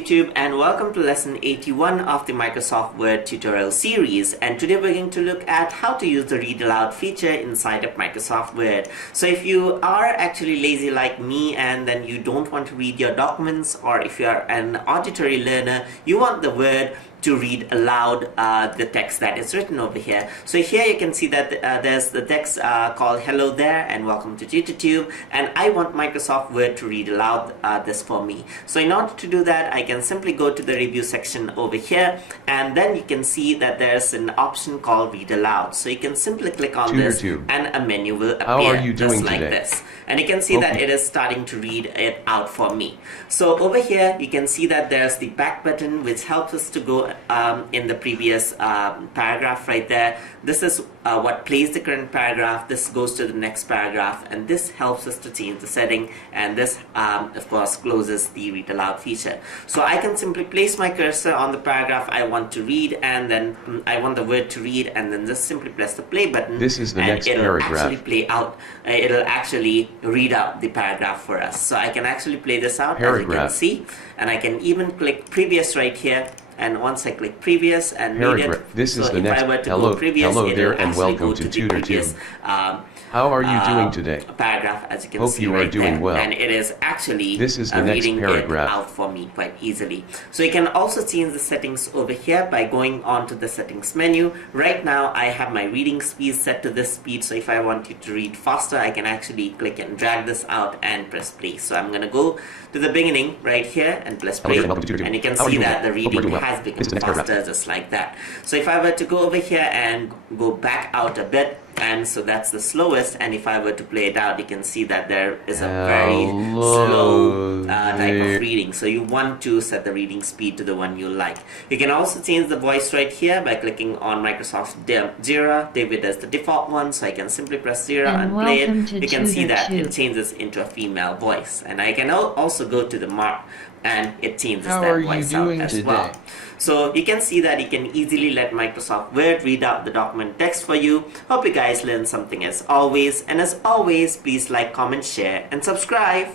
YouTube, and welcome to lesson 81 of the Microsoft Word tutorial series. And today we're going to look at how to use the Read Aloud feature inside of Microsoft Word. So if you are actually lazy like me and then you don't want to read your documents, or if you are an auditory learner, you want the Word to read aloud the text that is written over here. So here you can see that there's the text called hello there and welcome to TutorTube, and I want Microsoft Word to read aloud this for me. So in order to do that, I can simply go to the review section over here, and then you can see that there's an option called Read Aloud. So you can simply click on this and a menu will appear just like this. And you can see that it is starting to read it out for me. So over here you can see that there's the back button which helps us to go in the previous paragraph right there. This is what plays the current paragraph, this goes to the next paragraph, and this helps us to change the setting, and this of course closes the Read Aloud feature. So I can simply place my cursor on the paragraph I want to read, and then I want the word to read, and then just simply press the play button. This is the and next it'll paragraph. Actually play out, it'll actually read out the paragraph for us. So I can actually play this out as you can see, and I can even click previous right here. And once I click previous and read it, this is so the if next. I were to go previous, hello there, it'll and actually welcome go to the previous, TutorTube. How are you doing today? Paragraph, as you can Hope see you are right doing there. well. And it is actually this is the next reading paragraph. it out for me quite easily. So you can also change the settings over here by going on to the settings menu. Right now I have my reading speed set to this speed, so if I want you to read faster, I can actually click and drag this out and press play. So I'm going to go to the beginning right here and press play, and you can see that the reading has become faster just like that. So if I were to go over here and go back out a bit, and so that's the slowest, and if I were to play it out, you can see that there is a very slow type of reading. So you want to set the reading speed to the one you like. You can also change the voice right here by clicking on Microsoft Jira. David is the default one, so I can simply press Jira and play it. You can see that it changes into a female voice, and I can also go to the mark and it changes that voice out as well. So you can see that you can easily let Microsoft Word read out the document text for you. Hope you guys learned something as always, and as always, please like, comment, share, and subscribe.